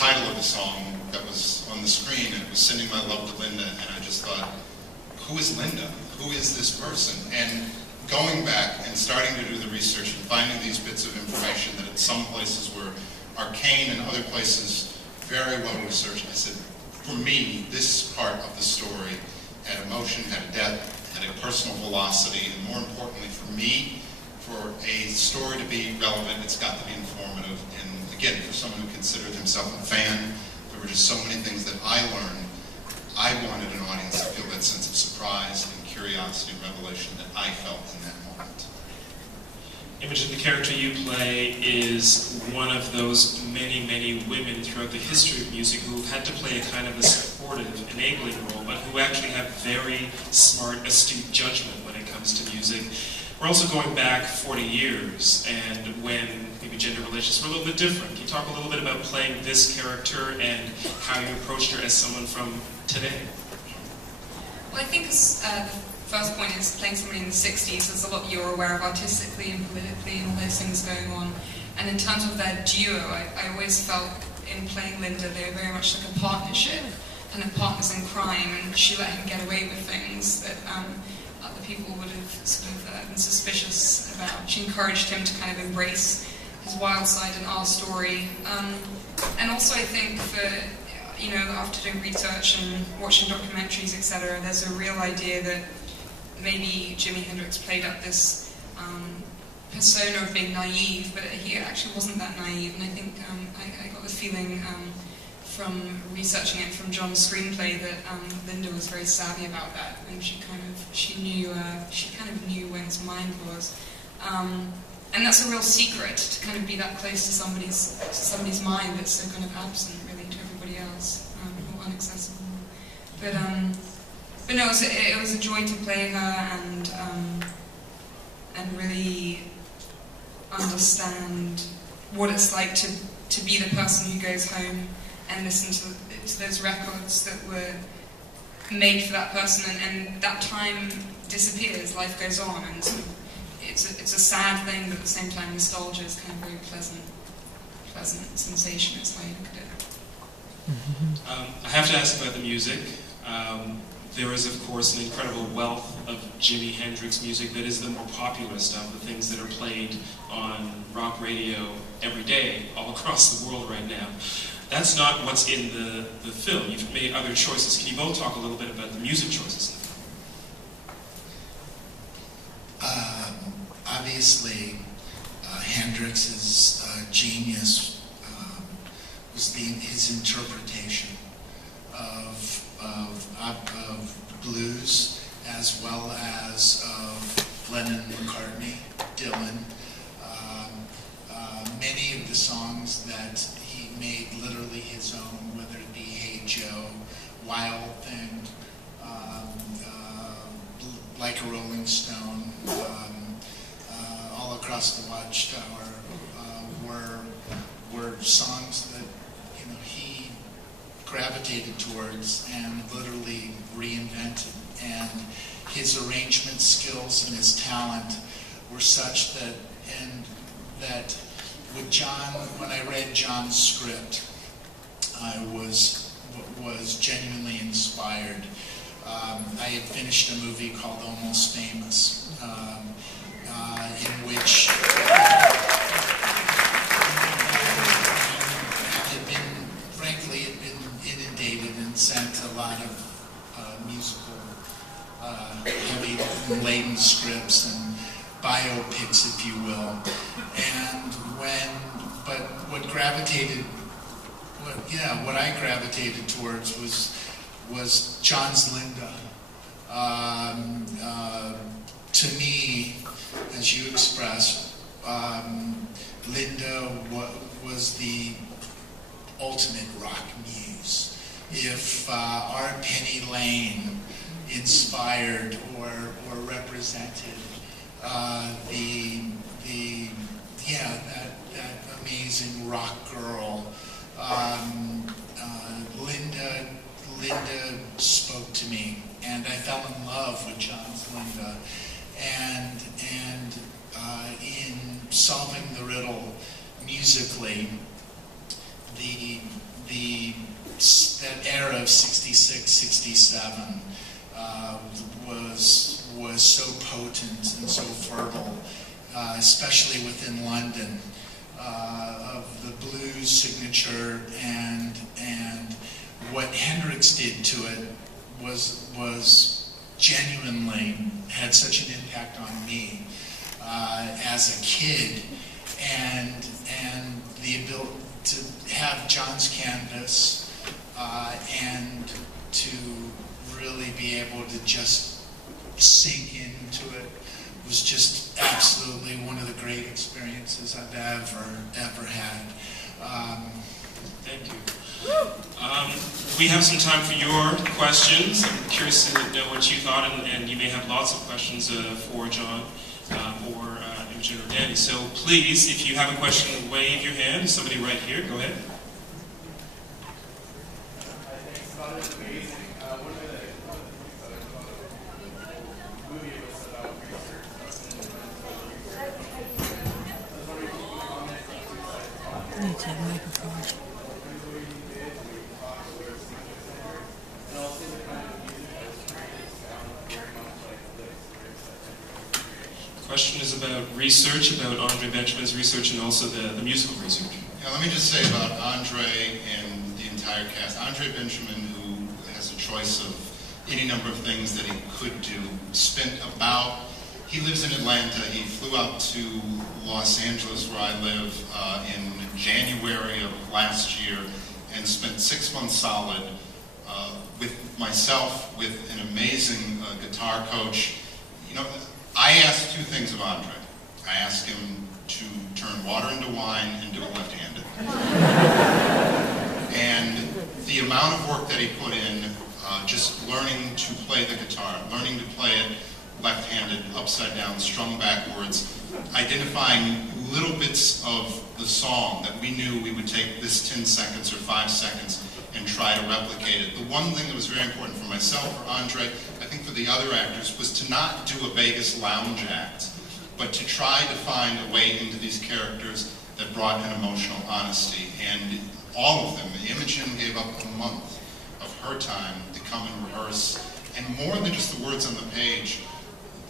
title of the song that was on the screen, and it was Sending My Love to Linda, and I just thought, who is Linda? Who is this person? And going back and starting to do the research and finding these bits of information that in some places were arcane and other places very well researched, I said, for me, this part of the story had emotion, had depth, had a personal velocity, and more importantly for me, for a story to be relevant, it's got to be informative. And again, for someone who considered himself a fan, there were just so many things that I learned. I wanted an audience to feel that sense of surprise and curiosity and revelation that I felt in that moment. Imogen, the character you play is one of those many, many women throughout the history of music who have had to play a kind of a supportive, enabling role, but who actually have very smart, astute judgment when it comes to music. We're also going back 40 years, and when maybe gender relations were a little bit different. Can you talk a little bit about playing this character and how you approached her as someone from today? Well, I think the first point is playing somebody in the 60s. There's a lot you're aware of artistically and politically and all those things going on. And in terms of their duo, I always felt in playing Linda, they were very much like a partnership, kind of partners in crime, and she let him get away with things that other people would have sort of been suspicious about. She encouraged him to kind of embrace his wild side in our story. And also I think that, you know, after doing research and watching documentaries, etc., there's a real idea that maybe Jimi Hendrix played up this persona of being naive, but he actually wasn't that naive. And I think I got the feeling from researching it from John's screenplay that Linda was very savvy about that, and she kind of knew where his mind was. And that's a real secret, to kind of be that close to somebody's mind that's so kind of absent, really, to everybody else, or inaccessible. But no, it was a joy to play her and really understand what it's like to be the person who goes home and listen to those records that were made for that person, and that time disappears, life goes on, and sort of it's a sad thing, but at the same time nostalgia is kind of a very pleasant sensation. It's how you look at it. I have to ask about the music. There is, of course, an incredible wealth of Jimi Hendrix music that is the more popular stuff, the things that are played on rock radio every day all across the world right now. That's not what's in the film. You've made other choices. Can you both talk a little bit about the music choices in the film? Obviously, Hendrix's genius was his interpretation of blues, as well as of Lennon, McCartney, Dylan. Many of the songs that he made literally his own, whether it be Hey Joe, Wild Thing, Like a Rolling Stone, All Across the Watchtower, were songs that, you know, he gravitated towards and literally reinvented. And his arrangement skills and his talent were such that, with John, when I read John's script, I was genuinely inspired. I had finished a movie called Almost Famous, in which it had been inundated and sent a lot of musical, heavy laden scripts and biopics, if you will. And what I gravitated towards was John's Linda. To me, as you expressed, Linda was the ultimate rock muse. If our Penny Lane inspired or represented that amazing rock girl, Linda spoke to me, and I fell in love with John's Linda, and in solving the riddle musically, the that era of 66, 67 was so potent and so fertile, especially within London, of the blues signature, and what Hendrix did to it was genuinely had such an impact on me as a kid, and the ability to have John's canvas and to really be able to just sink into it was just absolutely one of the great experiences I've ever had. Thank you. We have some time for your questions. I'm curious to know what you thought, and you may have lots of questions for John or Imogen or Danny. So please, if you have a question, wave your hand. Somebody right here, go ahead. Need to have a microphone. The question is about research, about Andre Benjamin's research, and also the musical research. Yeah, let me just say about Andre and the entire cast. Andre Benjamin, who has a choice of any number of things that he could do, he lives in Atlanta. He flew out to Los Angeles, where I live, in January of last year, and spent 6 months solid with myself, with an amazing guitar coach. You know, I asked two things of Andre. I asked him to turn water into wine and do it left-handed. And the amount of work that he put in, just learning to play the guitar, learning to play it left-handed, upside down, strung backwards, identifying little bits of the song that we knew we would take this 10 seconds or 5 seconds and try to replicate it. The one thing that was very important for myself, for Andre, I think for the other actors, was to not do a Vegas lounge act, but to try to find a way into these characters that brought an emotional honesty. And all of them, Imogen gave up a month of her time to come and rehearse. And more than just the words on the page,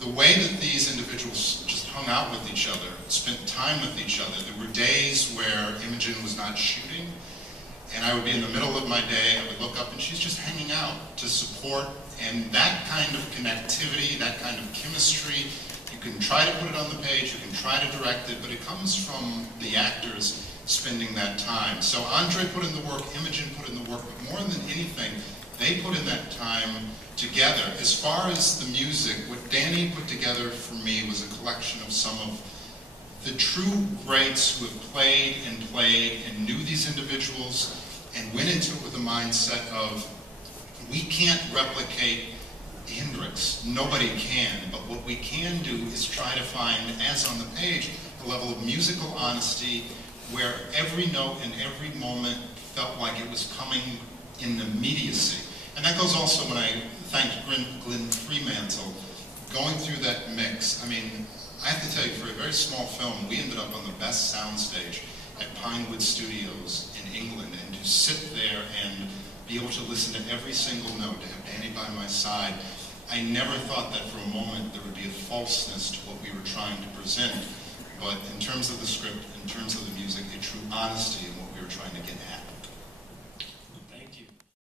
the way that these individuals just hung out with each other, spent time with each other. There were days where Imogen was not shooting, and I would be in the middle of my day, I would look up and she's just hanging out to support. And that kind of connectivity, that kind of chemistry, you can try to put it on the page, you can try to direct it, but it comes from the actors spending that time. So Andre put in the work, Imogen put in the work, but more than anything, they put in that time together. As far as the music, what Danny put together for me was a collection of some of the true greats who have played and knew these individuals and went into it with a mindset of, we can't replicate Hendrix, nobody can, but what we can do is try to find, as on the page, a level of musical honesty where every note and every moment felt like it was coming in immediacy. And that goes also when I thanked Glenn Fremantle, going through that mix. I mean, I have to tell you, for a very small film, we ended up on the best soundstage at Pinewood Studios in England, and to sit there and be able to listen to every single note, to have Danny by my side, I never thought that for a moment there would be a falseness to what we were trying to present. But in terms of the script, in terms of the music, a true honesty in what we were trying to get at.